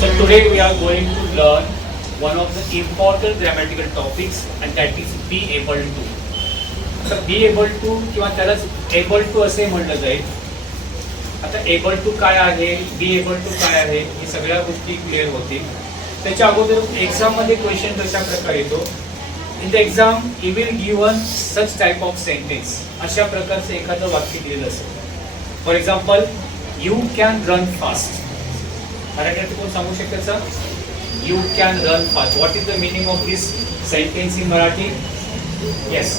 So today we are going to learn one of the important grammatical topics, and that is be able to. आता be able to किंवा त्याला able to असे म्हटलं जाईल. आता able to काय आहे, be able to काय आहे, ही सगळ्या गोष्टी क्लिअर होतील. त्याच्या अगोदर एक्झाम मध्ये क्वेश्चन कशा प्रकारे येतो. In the exam you will given such type of sentence. अशा प्रकारचं एखादं वाक्य दिलेलं असेल. For example, you can run fast. मराठीत कोण सांगू शकतं? You can run fast. What is the meaning of this sentence in Marathi? Yes.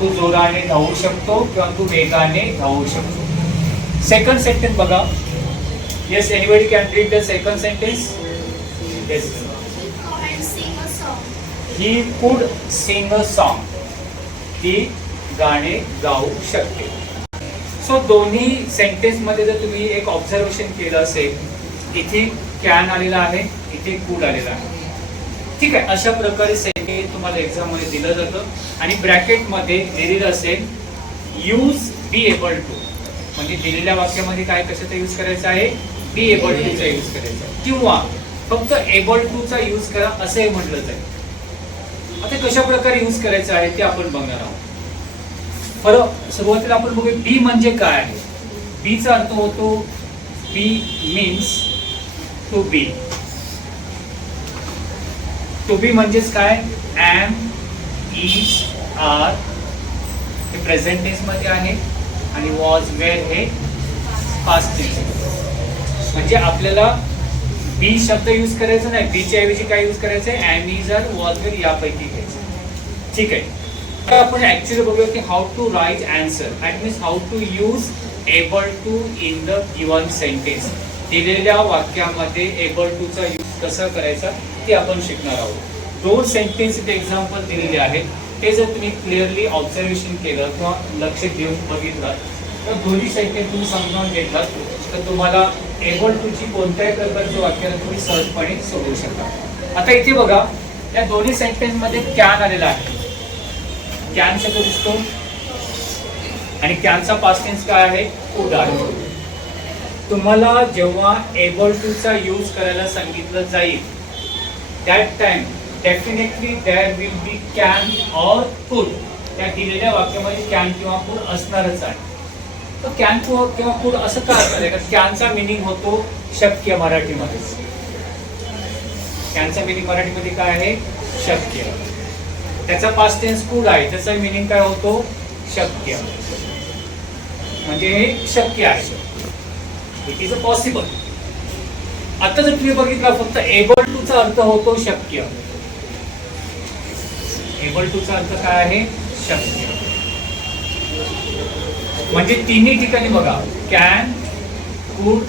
तू जोराने धावू शकतो किंवा तू वेगाने धावू शकतो. सेकंड सेंटेन्स बघा. Yes, anybody can read the second sentence. Yes. He could sing a song. ती गाणे गाऊ शकते. सो दोन्ही सेंटेन्स मध्ये जर तुम्ही एक ऑब्झर्वेशन केलं असेल, इथे कॅन आलेला आहे, इथे कुड आलेला आहे. ठीक आहे. अशा प्रकारे सेंटेन्स तुम्हाला एक्झाम मध्ये दिलं जातं आणि ब्रॅकेट मध्ये दिलेलं असेल यूज बी एबल टू. म्हणजे दिलेल्या वाक्यामध्ये काय कशाचा यूज करायचा आहे? बी एबल टू चा यूज करायचा आहे, किंवा फक्त एबल टू चा यूज करा असंही म्हटलं जाईल. आता कशा प्रकारे यूज करायचं आहे ते आपण बघणार आहोत. सुरुवातीला आपण बघूया बी म्हणजे काय आहे. बी चा अर्थ होतो, बी means to be. To be म्हणजेच काय? एम, इज, आर हे प्रेझेंट टेन्स मध्ये आहे आणि वॉज, वेअर हे पास्ट टेन्स. म्हणजे आपल्याला बी शब्द यूज करायचा नाही. बी च्या ऐवजी काय यूज करायचं आहे? Am, is, are, was, were यापैकी घ्यायचं. ठीक आहे. आपण ऍक्च्युअली बघूया की how to write answer. That means how to use able to in the given sentence. दिलेल्या वाक्यामध्ये एबल टू चा यूज कसा करायचा ते आपण शिकणार आहोत. दोन सेंटेन्स इथे एक्झाम्पल दिलेले आहेत. ते जर तुम्ही क्लिअरली ऑब्झर्वेशन केलं किंवा लक्ष देऊन बघितलं तर दोन्ही सेंटेन्स तुम्ही समजावून घेतलात तर तुम्हाला एबल टू ची कोणत्याही प्रकारच्या वाक्याला तुम्ही सहजपणे सोडवू शकता. आता इथे बघा, या दोन्ही सेंटेन्स मध्ये कॅन आलेला आहे. कॅन शब्द दिसतो आणि कॅनचा पास्ट टेन्स काय आहे? कुड आहे. तुम्हाला जेव्हा एबल टू चा यूज करायला सांगितलं जाईल that time definitely there will be can or could. त्या दिलेल्या वाक्यामध्ये कॅन किंवा कुड असणारच आहे. तर कॅन किंवा कुड असं का असणार आहे? कारण कॅनचा मिनिंग होतो शक्य मराठीमध्ये. कॅनचा मिनिंग मराठीमध्ये काय आहे? शक्य. त्याचा पास्ट टेन्स कुड आहे, त्याचा मिनिंग काय होतो? शक्य. म्हणजे हे शक्य आहे. It is a possible. आता जर तुम्ही बघितलं फक्त एबल टू चा अर्थ होतो शक्य. एबल टू चा अर्थ काय आहे? शक्य. म्हणजे तिन्ही ठिकाणी बघा, कॅन, कुड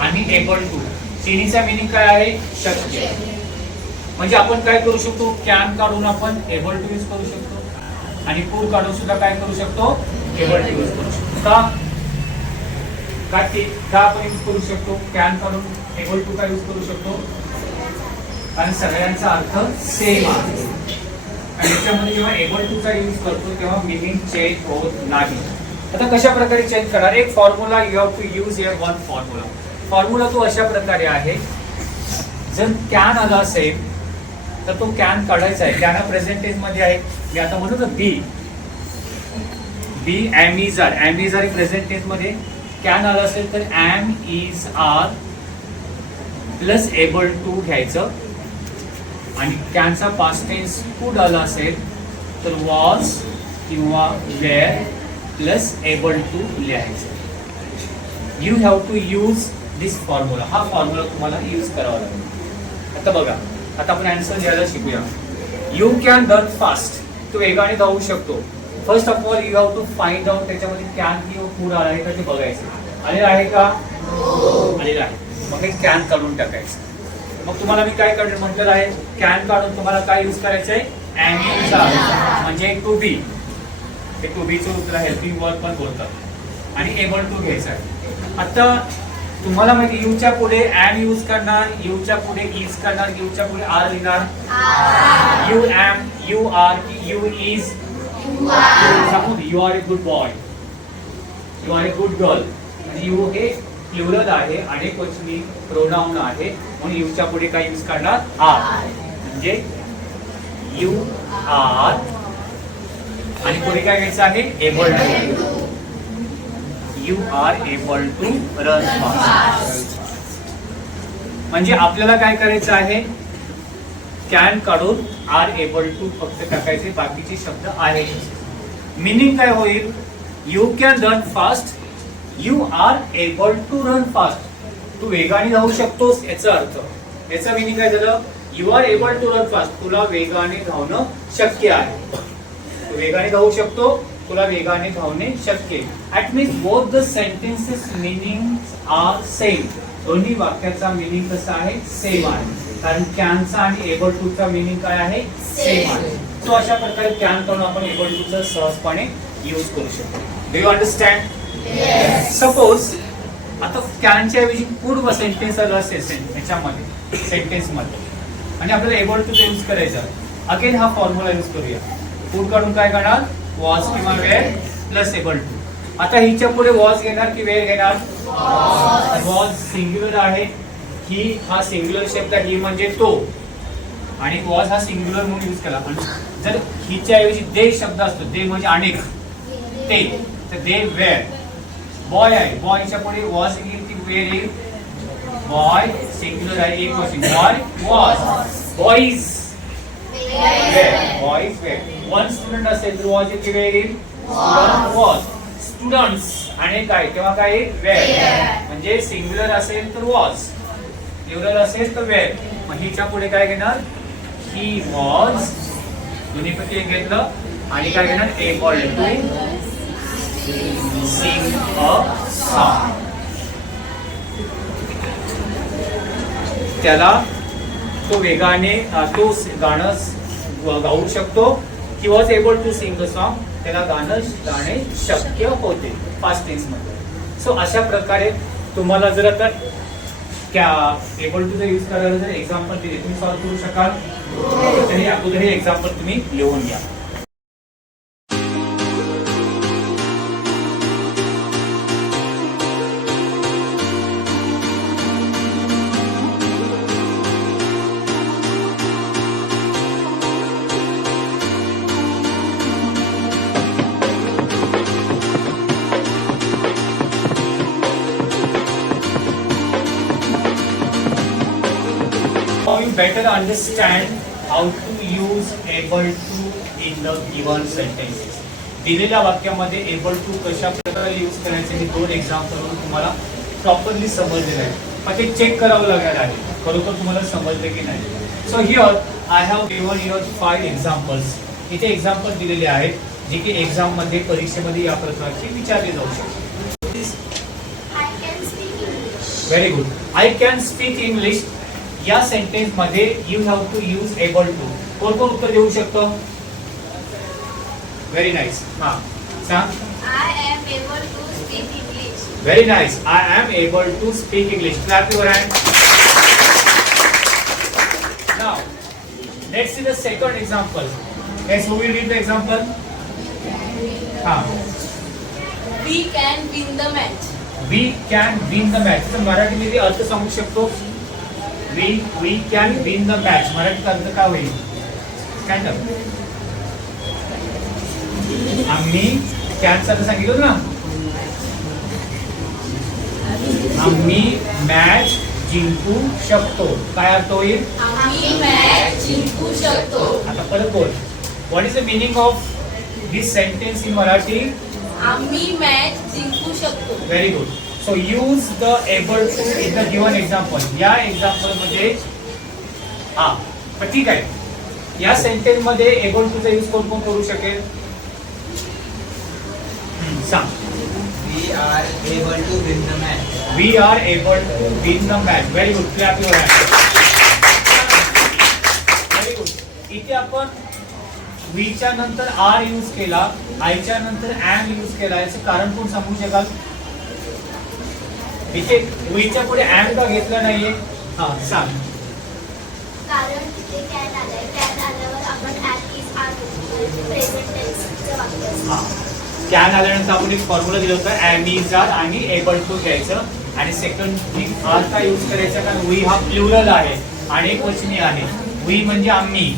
आणि एबल टू तिन्हीचा मिनिंग काय आहे? शक्य. म्हणजे आपण काय करू शकतो? कॅन काढून आपण एबल टू यूज करू शकतो आणि कुड काढून सुद्धा काय करू शकतो? एबल टू यूज करू शकतो. का आपण यूज करू शकतो? कॅन काढून एबल टू का यूज करू शकतो? कारण सगळ्यांचा अर्थ सेम आहे आणि याच्यामध्ये जेव्हा एबल टू चा यूज करतो तेव्हा मिनिंग चेंज होत नाही. आता कशा प्रकारे चेंज करणार? एक formula you have to use here. One formula. Formula तो अशा प्रकारे आहे, जर कॅन आला असेल तर तो कॅन काढायचा आहे. कॅन प्रेझेंट टेन्स मध्ये आहे. मी आता म्हणतो ना be, be am is are. Am is are present tense मध्ये कॅन आला असेल तर am is are plus able to घ्यायचं आणि कॅनचा पास्ट टेन्स कुड आला असेल तर वॉज किंवा वेअर प्लस एबल टू लिहायचं. You have to use this formula. हा फॉर्म्युला तुम्हाला यूज करावा लागेल. आता बघा, आता आपण आन्सर द्यायला शिकूया. You can run fast. तू वेगाने धावू शकतो. First of all you have to find out त्याच्यामध्ये कॅन किंवा कुड आला आहे का ते बघायचं. आलेलं आहे का? आलेलं आहे. मग एक कॅन काढून टाकायचं. मग तुम्हाला मी काय म्हटलेलं आहे? कॅन काढून तुम्हाला काय यूज करायचं आहे? एम इज आर म्हणजे टू बी. हे टू बी चं उत्तर हेल्पिंग वर्ब पण बोलतात आणि एबल टू घ्यायचं आहे. आता तुम्हाला माहिती यूच्या पुढे एम यूज करणार, यूच्या पुढे इज करणार, यूच्या पुढे आर लिहिणार. You am, you are, you is. You are a good boy, you are a good girl. You हे प्लुरल आहे, अनेक वचनी प्रोनाउन आहे, म्हणून यूच्या पुढे काय यूज करणार? आर. म्हणजे यू आर आणि पुढे काय घ्यायचं आहे? Able to. You are able to run fast. म्हणजे आपल्याला काय करायचं आहे? कॅन काढून आर एबल टू फक्त टाकायचे, बाकीचे शब्द आहे. मीनिंग काय होईल? You can run fast, you are able to run fast. तू वेगाने धावू शकतोस याचा अर्थ. याचा मीनिंग काय झालं? You are able to run fast. तुला वेगाने धावणं शक्य आहे. तू वेगाने धावू शकतो, तुला वेगाने धावणे शक्य आहे. At means both the sentences meaning are same. दोन्ही वाक्याचा मीनिंग कसा आहे? सेम आहे. कारण कॅनचा आणि एबल टू चा मीनिंग काय आहे? सेम आहे. सो अशा प्रकारे कॅन करून आपण एबल टू चा सहजपणे यूज करू शकतो. Do you understand? सपोज आता कॅनच्या ऐवजी पूर्व सेंटेन्स आलं असेल याच्यामध्ये सेंटेन्स मध्ये आणि आपल्याला एबल टू यूज करायचा. अगेन हा फॉर्म्युला यूज करूया. पूर काढून काय करणार? वॉज किंवा वेअर प्लस एबल टू. आता हिच्या पुढे वॉज घेणार की वेअर घेणार? वॉज सिंग्युलर आहे. ही हा सिंग्युलर शब्द, ही म्हणजे तो, आणि वॉज हा सिंग्युलर म्हणून यूज केला. जर हिच्या ऐवजी दे शब्द असतो, दे म्हणजे अनेक, ते, तर दे वेअर. बॉय आहे, बॉयच्या पुढे वॉज येईल की वेअर येईल? बॉय सिंग्युलर आहे, एक was. Boy was. Boys were, boys were. One student असेल तर वॉज येईल की वेअर येईल? Student was. स्टुडंट्स अनेक आहे तेव्हा काय येईल? वेअर. म्हणजे सिंग्युलर असेल तर वॉज, प्लुरल असेल तर वेअर. मग हिच्या पुढे काय घेणार? ही वॉज, दोन्ही पैकी एक घेतलं, आणि काय घेणार? Able to sing a song. त्याला तो वेगाने तो गाणं गाऊ शकतो. He was able to sing a song. त्याला गाणं गाणे शक्य होते पास्ट टेन्स मध्ये. सो अशा प्रकारे तुम्हाला जर आता क्या एबल टू यूज करायला जर एक्झाम्पल दिले तुम्ही सॉल्व्ह करू शकाल. तरी अगोदर हे एक्झाम्पल तुम्ही लिहून घ्या. Now you better understand how to use able to in the given sentences. दिलेल्या वाक्यामध्ये able to कशा प्रकारे यूज करायचे हे दोन एक्झाम्पल तुम्हाला प्रॉपरली समजलेलं आहे. पण ते चेक करावं लागणार आहे खरोखर तुम्हाला समजले की नाही. So here I have given your 5 examples. इथे एक्झाम्पल दिलेले आहेत जे की एक्झाम मध्ये परीक्षेमध्ये या प्रकारचे विचारले जाऊ शकतात. Very good. I can speak English या सेंटेन्स मध्ये you have to use able to. कोण कोण उत्तर देऊ शकतो? Very nice. हा सांग. I am able to speak English. Very nice. I am able to speak English. Clap your hand. Now let's see the second example. Yes, who will read the example? हा. We can win the match. We can win the match. तर मराठीमध्ये अर्थ सांगू शकतो? We can win the match. मराठीत अर्थ काय होईल? Stand up. आम्ही कॅन साठी सांगितलं ना, आम्ही मॅच जिंकू शकतो. काय अर्थ होईल? आम्ही मॅच जिंकू शकतो. आता परत बोल. What is the meaning of this sentence in Marathi? आम्ही मॅच जिंकू शकतो. Very good. So use the able to in the given example. या एक्झाम्पल मध्ये हा पण ठीक आहे. या सेंटेन्स मध्ये एबल टू चा यूज कोण कोण करू शकेल? सांग. We are able to win the match. We are able to win the match. Very good. Clap your hands. Very good. इथे आपण we च्या नंतर आर यूज केला, आय च्या नंतर एम यूज केला. याचं कारण कोण सांगू शकाल? इथे we च्या पुढे एम का घेतलं नाहीये? हा सांग. कारण तिथे कॅन आलाय, कॅन आल्यावर आपण ऍट इज आर प्रेझेंट टेन्सचं वाक्य असतं. हा कॅन आल्यानंतर आपण एक फॉर्म्युला दिलं होतं एम इज आर आणि एबल टू घ्यायचं. आणि सेकंड थिंग आर का यूज करायचा कारण वी हा प्लुरल आहे, अनेक वचनी आहे. वी म्हणजे आम्ही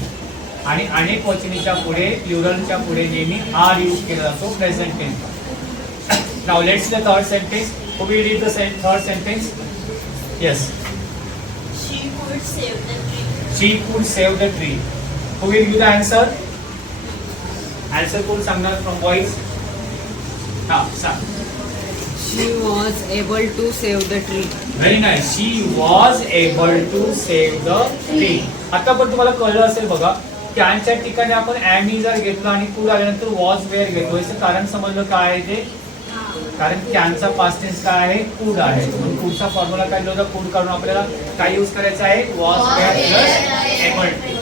आणि अनेक वचनीच्या पुढे प्लुरलच्या पुढे नेहमी आर यूज केला जातो present tense. Now let's the third sentence. Who will read the third sentence? Yes. She could save the tree. She could save the tree. Who will give the answer? Answer कोण सांगणार from boys? हा सांग. She was able to save the tree. Very nice. She was able to save the tree. आता पण तुम्हाला कळलं असेल बघा, त्यांच्या ठिकाणी आपण ॲमी जर घेतलं आणि कुड आल्यानंतर वॉज वेअर घेतो. याचं कारण समजलं काय आहे ते? कारण त्यांचा पास्ट टेन्स काय आहे? कुड आहे. म्हणून कुडचा फॉर्म्युला काय होता? कुड काढून आपल्याला काय यूज करायचं आहे? Was were plus able to.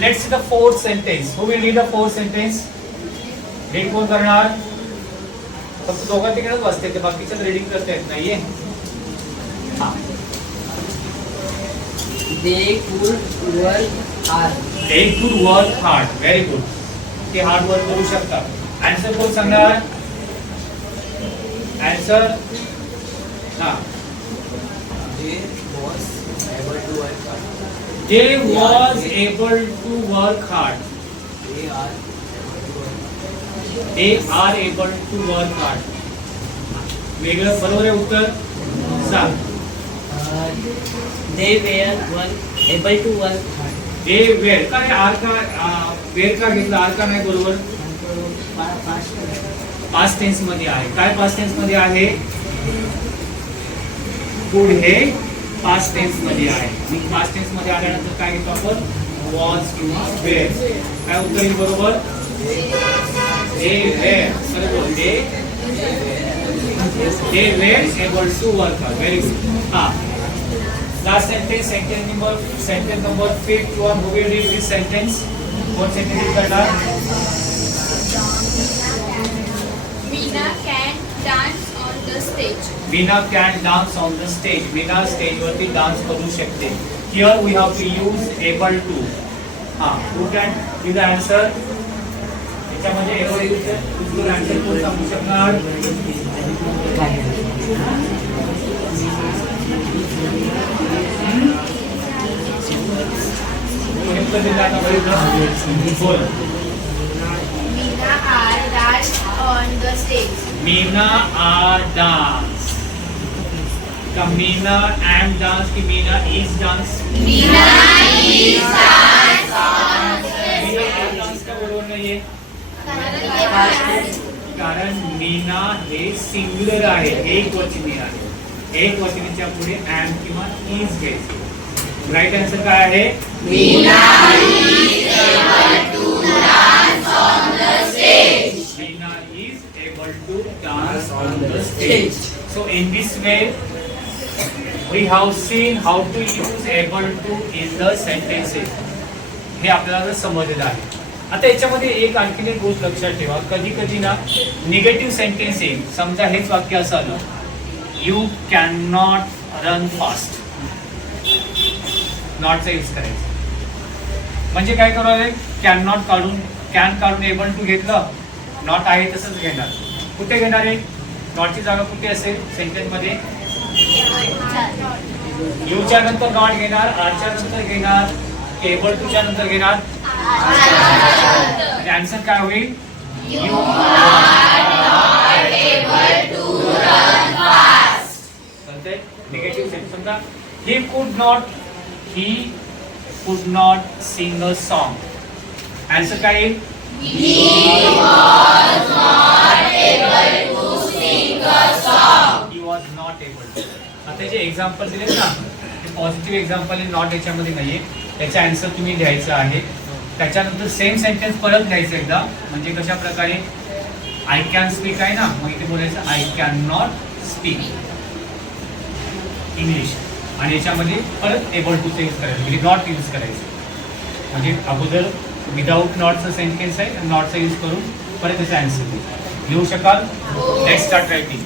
Let's see the fourth sentence. Who will read the fourth sentence? Read कोण करणार? फक्त दोघा तिकडेच बसते, ते बाकीचं रीडिंग करता येत नाहीये. हा. They could work hard. They could work hard. Very good. ते हार्ड वर्क करू शकतात. आन्सर कोण सांगणार? आन्सर हा. They was able to work hard. They was able to work hard. They are able They are able to work hard. to work hard. वेगळं बरोबर आहे उत्तर? सांग. They were able to work hard. They were काय R का wear का घेतलं? R का नाही बरोबर? पास्ट टेन्स मध्ये आहे. काय पास्ट टेन्स मध्ये आहे? कुड हे पास्ट टेन्स मध्ये आहे. पास्ट टेन्स मध्ये आल्यानंतर काय घेतो आपण? वॉज किंवा वेअर. काय उत्तर येईल बरोबर? They were. बरोबर. They were able to work hard. Very good. हा. Last sentence, sentence number 5th one. Who will read this sentence? What sentence is that? Meena can dance on the stage. Meena can dance on the stage. Meena stage वरती dance करू शकते. Here we have to use able to. हा. Who can give the answer? याच्यामध्ये able use answer कोण सांगू शकणार? बोल. Meena are dance on the stage. Meena are dance. का मीना एम डांस की Meena is dance? Meena is dance on the Meena stage. Am dance का बरोबर नाहीये कारण कारण मीना हे सिंग्युलर आहे, एक वचनी आहे. एक वचनीच्या पुढे एम किंवा इज घ्यायचे. राईट आन्सर काय आहे? Meena is able to dance on the stage. Meena is able to dance on the stage. So in this way we have seen how to use able to in the sentences. हे आपल्याला समजलेलं आहे. आता याच्यामध्ये एक आणखीन एक गोष्ट लक्षात ठेवा. कधी कधी ना निगेटिव्ह सेंटेन्स येईल. समजा हेच वाक्य असं आलं, you can not run fast. नॉटचा यूज करायचा. म्हणजे काय करावं? कॅन नॉट काढून कॅन काढून एबल टू घेतलं. नॉट आहे तसंच घेणार. कुठे घेणार आहे? नॉटची जागा कुठे असेल सेंटेन्स मध्ये? यूच्या नंतर नॉट घेणार, आरच्या नंतर घेणार, एबल टूच्या नंतर घेणार. आणि आन्सर काय होईल? You negative sentence. समजा he could not sing a song. Answer काय येईल? He was not able to. आता जे एक्झाम्पल दिले ना, ते पॉझिटिव्ह एक्झाम्पल नॉट याच्यामध्ये नाहीये. त्याचा आन्सर तुम्ही द्यायचा आहे. त्याच्यानंतर सेम सेंटेन्स परत घ्यायचं एकदा. म्हणजे कशा प्रकारे? आय कॅन स्पीक आहे ना, मग इथे बोलायचं I can not speak English. आणि याच्यामध्ये परत एबल टू यूज करायचं, म्हणजे नॉट यूज करायचं. म्हणजे अगोदर विदाउट नॉटचं सेंटेन्स आहे, नॉटचा यूज करून परत त्याचा आन्सर लिहू शकाल. Let's start writing.